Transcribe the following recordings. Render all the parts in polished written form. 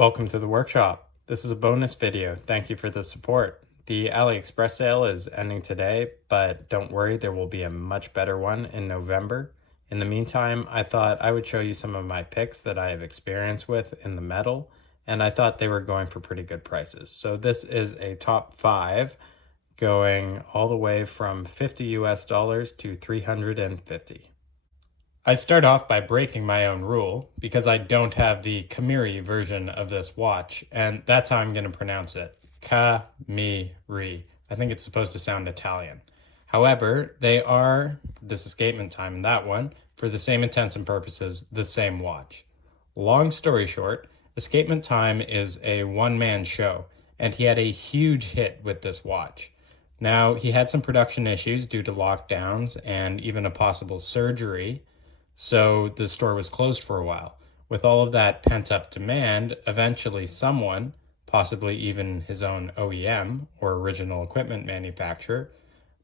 Welcome to the workshop. This is a bonus video. Thank you for the support. The Aliexpress sale is ending today, but don't worry, there will be a much better one in November. In the meantime, I thought I would show you some of my picks that I have experience with in the metal, and I thought they were going for pretty good prices. So this is a top 5 going all the way from $50 US to $350. I start off by breaking my own rule because I don't have the Chameri version of this watch, and that's how I'm going to pronounce it. Chameri. I think it's supposed to sound Italian. However, they are, this Escapement Time and that one, for the same intents and purposes, the same watch. Long story short, Escapement Time is a one-man show, and he had a huge hit with this watch. Now, he had some production issues due to lockdowns and even a possible surgery, so the store was closed for a while. With all of that pent-up demand, eventually someone, possibly even his own OEM or original equipment manufacturer,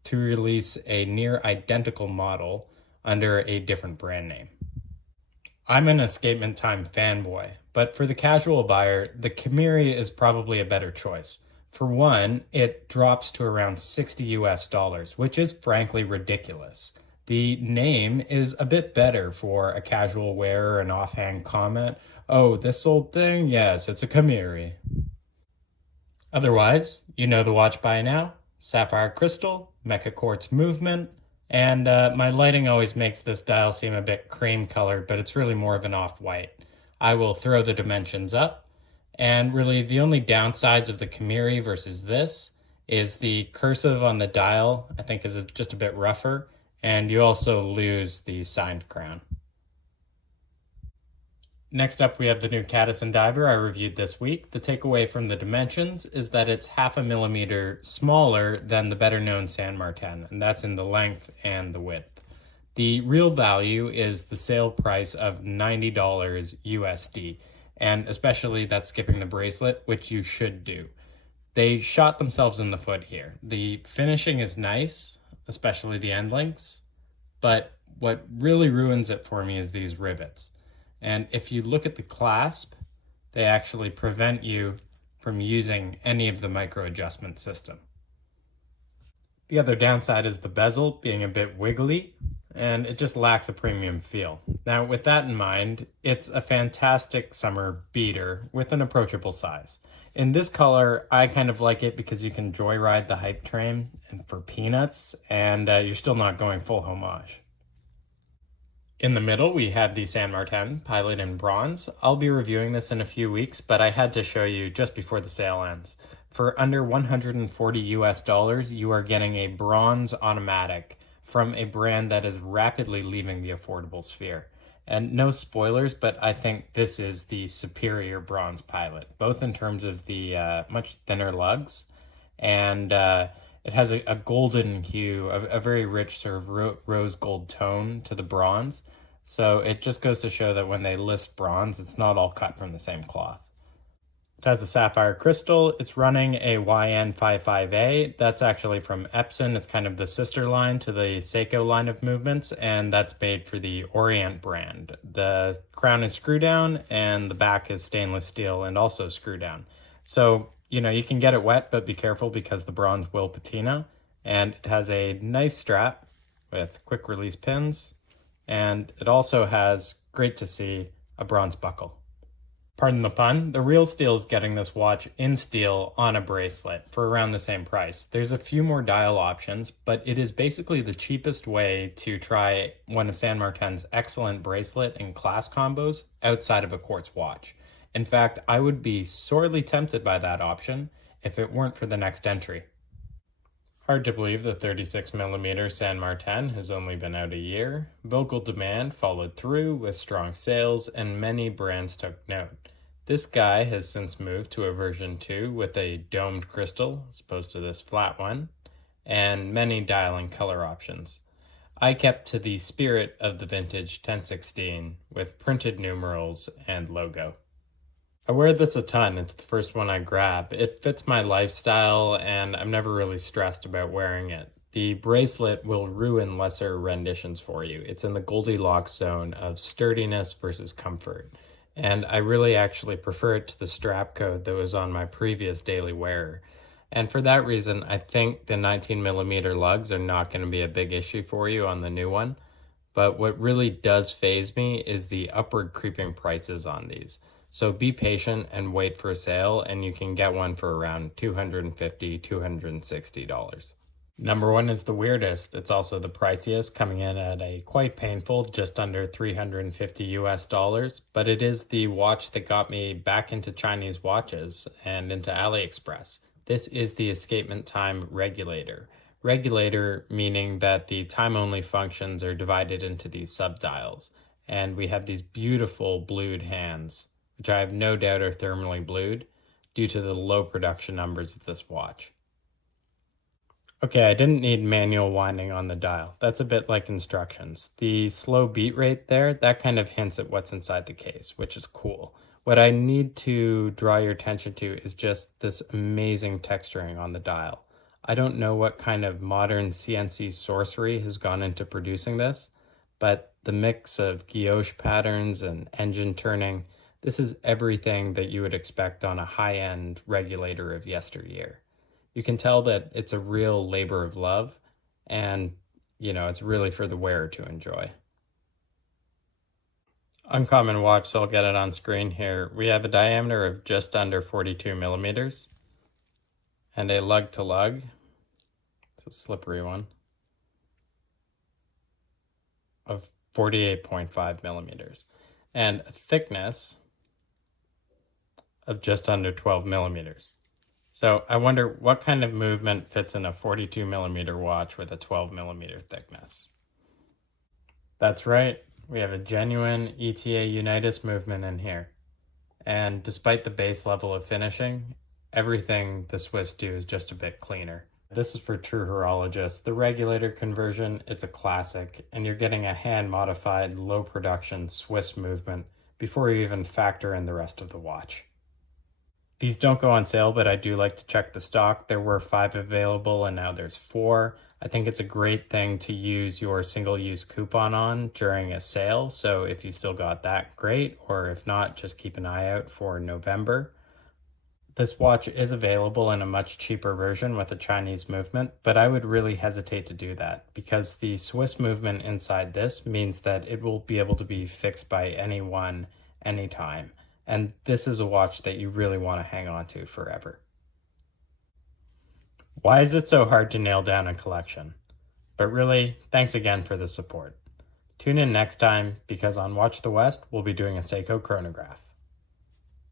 to release a near identical model under a different brand name. I'm an Escapement Time fanboy, but for the casual buyer, the Chameri is probably a better choice. For one, it drops to around $60 US, which is frankly ridiculous. The name is a bit better for a casual wearer, an offhand comment. Oh, this old thing? Yes, it's a Chameri. Otherwise, you know the watch by now. Sapphire crystal, mecha quartz movement, and my lighting always makes this dial seem a bit cream colored, but it's really more of an off-white. I will throw the dimensions up, and really the only downsides of the Chameri versus this is the cursive on the dial, I think is just a bit rougher, and you also lose the signed crown. Next up, we have the new Caddison diver I reviewed this week. The takeaway from the dimensions is that it's 0.5 millimeter smaller than the better known San Martin, and that's in the length and the width. The real value is the sale price of $90 USD, and especially that's skipping the bracelet, which you should do. They shot themselves in the foot here. The finishing is nice, especially the end links, but what really ruins it for me is these rivets. And if you look at the clasp, they actually prevent you from using any of the micro adjustment system. The other downside is the bezel being a bit wiggly, and it just lacks a premium feel. Now, with that in mind, it's a fantastic summer beater with an approachable size. In this color, I kind of like it because you can joyride the hype train and for peanuts, and you're still not going full homage. In the middle, we have the San Martin Pilot in bronze. I'll be reviewing this in a few weeks, but I had to show you just before the sale ends. For under $140 US, you are getting a bronze automatic from a brand that is rapidly leaving the affordable sphere. And no spoilers, but I think this is the superior bronze Pilot, both in terms of the much thinner lugs, and it has a golden hue, a very rich sort of rose gold tone to the bronze. So it just goes to show that when they list bronze, it's not all cut from the same cloth. It has a sapphire crystal. It's running a YN55A. That's actually from Epson. It's kind of the sister line to the Seiko line of movements, and that's made for the Orient brand. The crown is screw down, and the back is stainless steel and also screw down. So, you know, you can get it wet, but be careful because the bronze will patina. And it has a nice strap with quick release pins, and it also has, great to see, a bronze buckle. Pardon the pun, the real steal is getting this watch in steel on a bracelet for around the same price. There's a few more dial options, but it is basically the cheapest way to try one of San Martin's excellent bracelet and class combos outside of a quartz watch. In fact, I would be sorely tempted by that option if it weren't for the next entry. Hard to believe the 36mm San Martin has only been out a year. Vocal demand followed through with strong sales, and many brands took note. This guy has since moved to a version 2 with a domed crystal, as opposed to this flat one, and many dialing color options. I kept to the spirit of the vintage 1016 with printed numerals and logo. I wear this a ton. It's the first one I grab. It fits my lifestyle, and I'm never really stressed about wearing it. The bracelet will ruin lesser renditions for you. It's in the Goldilocks zone of sturdiness versus comfort. And I really actually prefer it to the strap code that was on my previous daily wearer. And for that reason, I think the 19mm lugs are not going to be a big issue for you on the new one. But what really does faze me is the upward creeping prices on these. So be patient and wait for a sale, and you can get one for around $250, $260. Number one is the weirdest. It's also the priciest, coming in at a quite painful just under 350 US dollars. But it is the watch that got me back into Chinese watches and into Aliexpress. This is the Escapement Time Regulator. Regulator meaning that the time only functions are divided into these subdials. And we have these beautiful blued hands, which I have no doubt are thermally blued due to the low production numbers of this watch. Okay, I didn't need manual winding on the dial. That's a bit like instructions. The slow beat rate there, that kind of hints at what's inside the case, which is cool. What I need to draw your attention to is just this amazing texturing on the dial. I don't know what kind of modern CNC sorcery has gone into producing this, but the mix of guilloche patterns and engine turning, this is everything that you would expect on a high-end regulator of yesteryear. You can tell that it's a real labor of love, and it's really for the wearer to enjoy. Uncommon watch, so I'll get it on screen here. We have a diameter of just under 42mm and a lug to lug. It's a slippery one of 48.5mm and a thickness of just under 12mm. So I wonder what kind of movement fits in a 42mm watch with a 12mm thickness. That's right, we have a genuine ETA Unitas movement in here. And despite the base level of finishing, everything the Swiss do is just a bit cleaner. This is for true horologists. The regulator conversion, it's a classic, and you're getting a hand-modified, low-production Swiss movement before you even factor in the rest of the watch. These don't go on sale, but I do like to check the stock. There were 5 available and now there's 4. I think it's a great thing to use your single-use coupon on during a sale. So if you still got that, great. Or if not, just keep an eye out for November. This watch is available in a much cheaper version with a Chinese movement, but I would really hesitate to do that because the Swiss movement inside this means that it will be able to be fixed by anyone, anytime. And this is a watch that you really want to hang on to forever. Why is it so hard to nail down a collection? But really, thanks again for the support. Tune in next time because on Watch the West, we'll be doing a Seiko chronograph.